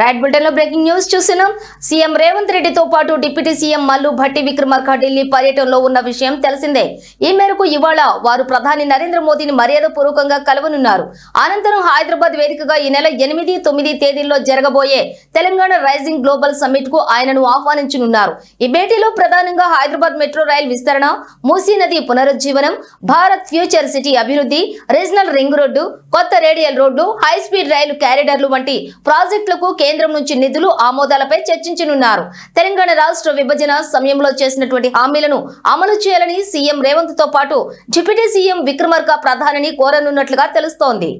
Right bulletin లో breaking news చూస్తున్నాం. CM Revanth రెడ్డితో పాటు డిప్యూటీ సీఎం మల్లు భట్టి విక్రమార్క ఢిల్లీ పర్యటనలో ఉన్న విషయం తెలిసిందే. ఈ మేరకు ఇవాళ వారు ప్రధాని నరేంద్ర మోదీని మర్యాదపూర్వకంగా కలవనున్నారు. అనంతరం హైదరాబాద్ వేదికగా ఈ నెల 8, 9 తేదీల్లో జరగబోయే తెలంగాణ రైజింగ్ గ్లోబల్ సమ్మిట్ కు ఆయనను ఆహ్వానించనున్నారు. ఈ భేటీలో ప్రధానంగా హైదరాబాద్ మెట్రో రైల్ విస్తరణ, మూసీ నది పునరుజ్జీవనం, భారత్ ఫ్యూచర్ సిటీ అభివృద్ధి, రీజనల్ రింగ్ రోడ్డు, కొత్త రేడియల్ రోడ్లు, హై స్పీడ్ రైలు క్యారిడర్లు వంటి ప్రాజెక్టులకు కేంద్రం నుంచి నిధులు ఆమోదాలపై చర్చించనున్నారు. తెలంగాణ రాష్ట్ర విభజన సమయంలో చేసినటువంటి హామీలను అమలు చేయాలని సీఎం రేవంత్ తో పాటు డిప్యూటీ సీఎం విక్రమార్క ప్రధానిని కోరనున్నట్లుగా తెలుస్తోంది.